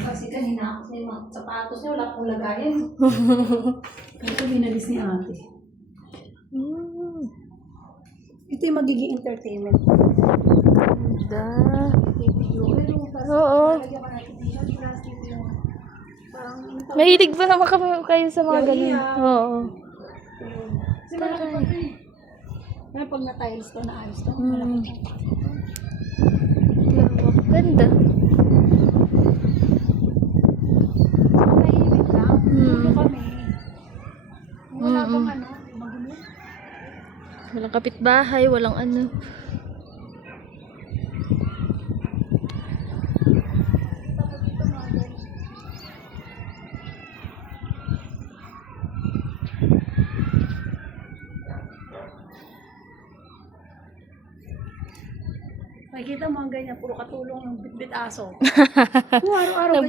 Kasi kanina ako sa mga sapatos niya, wala akong lagayan. Ito binalis ni ate. Ito yung magiging entertainment. Ganda. Oo. Mahilig ba naman kami kayo sa mga ganun? Oo. Kaya pag na-tiles to, na-ayos to, Ganda. tahimik lang. Dulo kami. Wala bang ano, magulo. Walang kapitbahay, walang ano. Makikita mo ang ganyan, puro katulong ng bitbit aso. Araw-araw